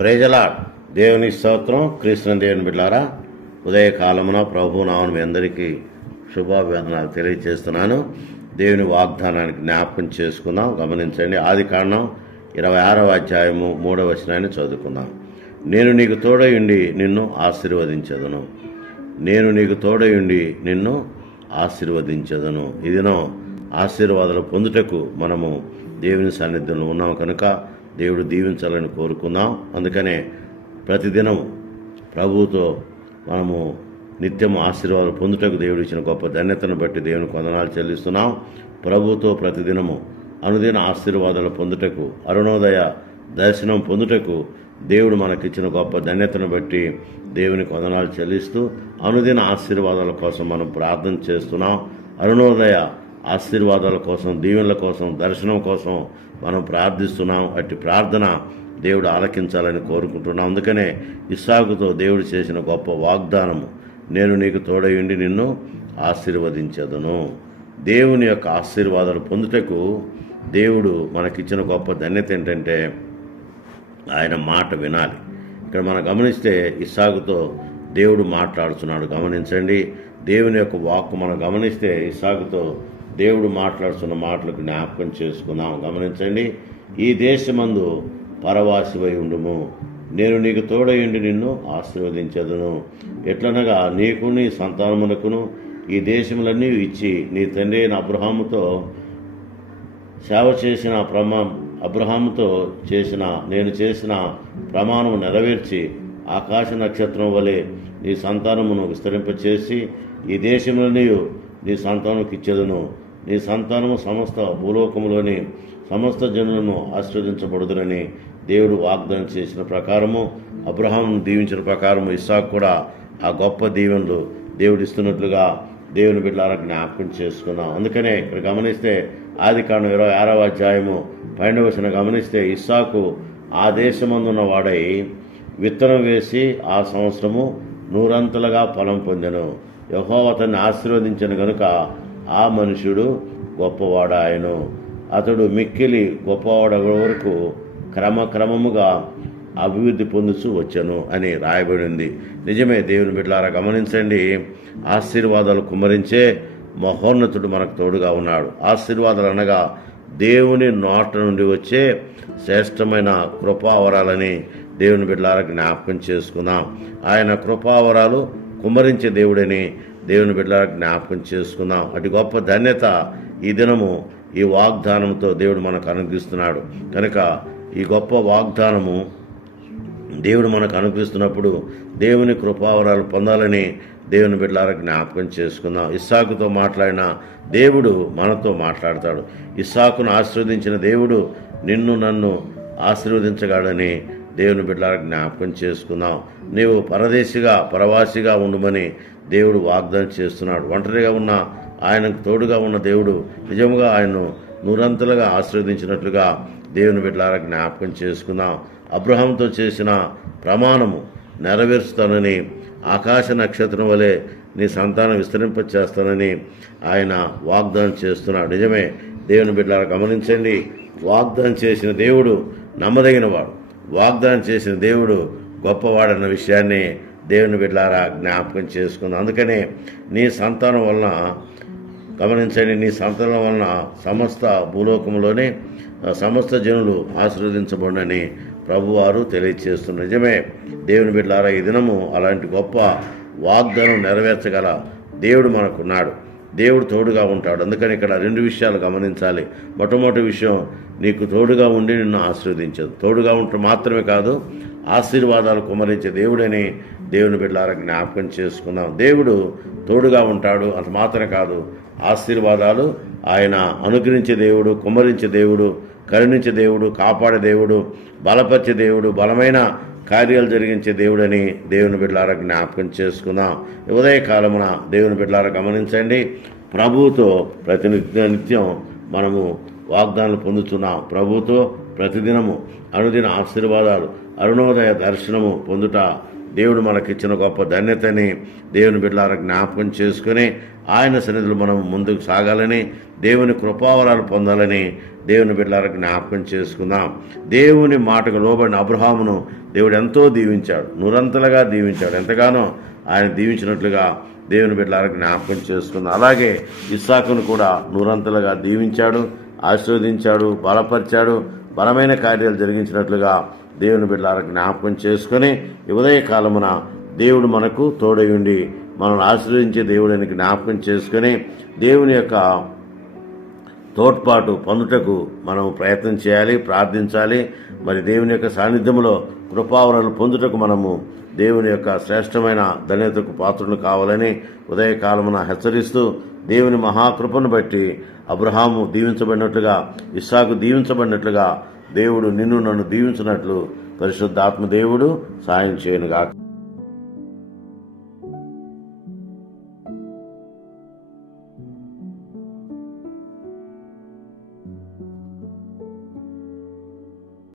Praise the lord. దేవుని స్తోత్రం. క్రీస్తు దేవుని బిడ్డలారా, ఉదయకాలమున ప్రభు నామమున మీ అందరికీ శుభాభివందనాలు తెలియజేస్తున్నాను. దేవుని వాగ్దానానికి జ్ఞాపకం చేసుకుందాం. గమనించండి, ఆదికాండం 26వ అధ్యాయము 3వ వచనాన్ని చదువుకుందాం. నేను నీకు తోడయుండి నిన్ను ఆశీర్వదించదును. నేను నీకు తోడయుండి నిన్ను ఆశీర్వదించదును. ఇదినో ఆశీర్వాదాలు పొందుటకు మనము దేవుని సన్నిధిలో ఉన్నాం కనుక దేవుడు దీవించాలని కోరుకుందాం. అందుకనే ప్రతిదినం ప్రభువుతో మనము నిత్యం ఆశీర్వాదాలు పొందుటకు దేవుడు ఇచ్చిన గొప్ప ధన్యతను బట్టి దేవునికి వందనాలు చెల్లిస్తున్నాం. ప్రభువుతో ప్రతిదినము అనుదిన ఆశీర్వాదాలు పొందుటకు, అరుణోదయ దర్శనం పొందుటకు దేవుడు మనకిచ్చిన గొప్ప ధన్యతను బట్టి దేవునికి వందనాలు చెల్లిస్తూ అనుదిన ఆశీర్వాదాల కోసం మనం ప్రార్థన చేస్తున్నాం. అరుణోదయ ఆశీర్వాదాల కోసం, దీవెనల కోసం, దర్శనం కోసం మనం ప్రార్థిస్తున్నాం. అట్టి ప్రార్థన దేవుడు ఆలకించాలని కోరుకుంటున్నాం. అందుకనే ఇస్సాకుతో దేవుడు చేసిన గొప్ప వాగ్దానము, నేను నీకు తోడయుండి నిన్ను ఆశీర్వదించదును. దేవుని యొక్క ఆశీర్వాదాలు పొందుటకు దేవుడు మనకిచ్చిన గొప్ప ధన్యత ఏంటంటే ఆయన మాట వినాలి. ఇక్కడ మనం గమనిస్తే ఇస్సాకుతో దేవుడు మాట్లాడుతున్నాడు. గమనించండి, దేవుని యొక్క వాక్కు మనం గమనిస్తే ఇస్సాకుతో దేవుడు మాట్లాడుతున్న మాటలకు జ్ఞాపకం చేసుకుందాం. గమనించండి, ఈ దేశమందు పరవాసివై ఉండుము, నేను నీకు తోడయుండి నిన్ను ఆశీర్వదించదును. ఎట్లనగా నీకు నీ సంతానమునకును ఈ దేశములన్నీ ఇచ్చి నీ తండ్రి అయిన అబ్రహాముతో సేవ చేసిన అబ్రహాముతో నేను చేసిన ప్రమాణము నెరవేర్చి ఆకాశ నక్షత్రం వలె నీ సంతానమును విస్తరింపచేసి ఈ దేశములన్నీ నీ సంతానముకి ఇచ్చేదను. నీ సంతానము సమస్త భూలోకములోని సమస్త జనులను ఆశీర్వదించబడుదురని దేవుడు వాగ్దానం చేసిన ప్రకారము, అబ్రహామును దీవించిన ప్రకారము ఇస్సాకు కూడా ఆ గొప్ప దీవెనలు దేవుడు ఇస్తున్నట్లుగా దేవుని బిడ్డలారా జ్ఞాపకం చేసుకున్నాం. అందుకనే ఇక్కడ గమనిస్తే ఆదికాండం 26వ అధ్యాయము 12వ వచనం గమనిస్తే ఇస్సాకు ఆ దేశమందున్న వాడై విత్తనం వేసి ఆ సంవత్సరము 100 ఫలం పొందెను. యెహోవా అతన్ని ఆశీర్వదించను గనుక ఆ మనుషుడు గొప్పవాడాయను. అతడు మిక్కిలి గొప్పవాడ వరకు క్రమక్రమముగా అభివృద్ధి పొందుతూ వచ్చను అని రాయబడింది. నిజమే దేవుని బిడ్డలారా, గమనించండి, ఆశీర్వాదాలు కుమ్మరించే మహోన్నతుడు మనకు తోడుగా ఉన్నాడు. ఆశీర్వాదాలు అనగా దేవుని నోట నుండి వచ్చే శ్రేష్టమైన కృపావరాలని దేవుని బిడ్డలారా జ్ఞాపకం చేసుకుందాం. ఆయన కృపావరాలు కుమ్మరించే దేవుడని దేవుని బిడ్డలారా జ్ఞాపకం చేసుకుందాం. అటు గొప్ప ధన్యత ఈ దినము ఈ వాగ్దానంతో దేవుడు మనకు అనుగ్రహిస్తున్నాడు కనుక ఈ గొప్ప వాగ్దానము దేవుడు మనకు అనుగ్రహిస్తున్నప్పుడు దేవుని కృపావరాలు పొందాలని దేవుని బిడ్డలారా జ్ఞాపకం చేసుకుందాం. ఇస్సాకుతో మాట్లాడిన దేవుడు మనతో మాట్లాడతాడు. ఇస్సాకును ఆశీర్వదించిన దేవుడు నిన్ను నన్ను ఆశీర్వదించగాడని దేవుని బిడ్డలారా జ్ఞాపకం చేసుకుందాం. నీవు పరవాసిగా ఉండమని దేవుడు వాగ్దానం చేస్తున్నాడు. ఒంటరిగా ఉన్న ఆయనకు తోడుగా ఉన్న దేవుడు నిజంగా ఆయన్ను 100 ఆశీర్వదించినట్లుగా దేవుని బిడ్డలారా జ్ఞాపకం చేసుకుందాం. అబ్రహాముతో చేసిన ప్రమాణము నెరవేరుస్తానని, ఆకాశ నక్షత్రం వలె నీ సంతానం విస్తరింపచేస్తానని ఆయన వాగ్దానం చేస్తున్నాడు. నిజమే దేవుని బిడ్డలారా, గమనించండి, వాగ్దానం చేసిన దేవుడు నమ్మదగినవాడు, వాగ్దానం చేసిన దేవుడు గొప్పవాడన్న విషయాన్ని దేవుని బిడ్డలారా జ్ఞాపకం చేసుకుందాం. అందుకనే నీ సంతానం వలన గమనించండి, నీ సంతానం వలన సమస్త భూలోకంలోనే సమస్త జనులు ఆశీర్వదించబడని ప్రభువారు తెలియజేస్తున్నారు. నిజమే దేవుని బిడ్డలారా, ఈ దినము అలాంటి గొప్ప వాగ్దానం నెరవేర్చగల దేవుడు మనకున్నాడు. దేవుడు తోడుగా ఉంటాడు. అందుకని ఇక్కడ 2 విషయాలు గమనించాలి. మొట్టమొదటి విషయం, నీకు తోడుగా ఉండి నిన్ను ఆశీర్వదించదు. తోడుగా ఉంటే మాత్రమే కాదు, ఆశీర్వాదాలు కుమ్మరించే దేవుడని దేవుని బిడ్డలారా జ్ఞాపకం చేసుకుందాం. దేవుడు తోడుగా ఉంటాడు. అంత మాత్రమే కాదు, ఆశీర్వాదాలు ఆయన అనుగ్రహించే దేవుడు, కుమ్మరించే దేవుడు, కరుణించే దేవుడు, కాపాడే దేవుడు, బలపరిచే దేవుడు, బలమైన కార్యాలు జరిగించే దేవుడని దేవుని బిడ్డలారా జ్ఞాపకం చేసుకుందాం. ఉదయకాలమున దేవుని బిడ్డలారా గమనించండి, ప్రభువుతో నిత్యం మనము వాగ్దానాలు పొందుతున్నాం. ప్రభువుతో ప్రతిదినము అనుదిన ఆశీర్వాదాలు, అరుణోదయ దర్శనము పొందుట దేవుడు మనకిచ్చిన గొప్ప ధన్యతని దేవుని బిడ్డలారా జ్ఞాపకం చేసుకుని ఆయన సన్నిధిలో మనం ముందుకు సాగాలని, దేవుని కృపావరాలు పొందాలని దేవుని బిడ్డలారా జ్ఞాపకం చేసుకుందాం. దేవుని మాటకు లోబడిన అబ్రహామును దేవుడు ఎంతో దీవించాడు, నూరంతలుగా దీవించాడు. ఎంతగానో ఆయన దీవించినట్లుగా దేవుని బిడ్డలారా జ్ఞాపకం చేసుకుందాం. అలాగే ఇస్సాకును కూడా నూరంతలుగా దీవించాడు, ఆశీర్వదించాడు, బలపరిచాడు, బలమైన కార్యాలు జరిగించినట్లుగా దేవుని బిడ్డలారా జ్ఞాపకం చేసుకుని ఈ ఉదయకాలమున దేవుడు మనకు తోడై ఉండి మనల్ని ఆశీర్వదించే దేవుడిని జ్ఞాపకం చేసుకుని దేవుని యొక్క తోడ్పాటు పొందుటకు మనం ప్రయత్నం చేయాలి, ప్రార్థించాలి. మరి దేవుని యొక్క సాన్నిధ్యంలో కృపావరాలు పొందుటకు మనము దేవుని యొక్క శ్రేష్టమైన ధన్యతకు పాత్రలు కావాలని ఉదయకాలమున హెచ్చరిస్తూ, దేవుని మహాకృపను బట్టి అబ్రహాము దీవించబడినట్లుగా, ఇస్సాకు దీవించబడినట్లుగా దేవుడు నిన్ను నన్ను దీవించినట్లు పరిశుద్ధాత్మ దేవుడు సాయం చేయనుగాక.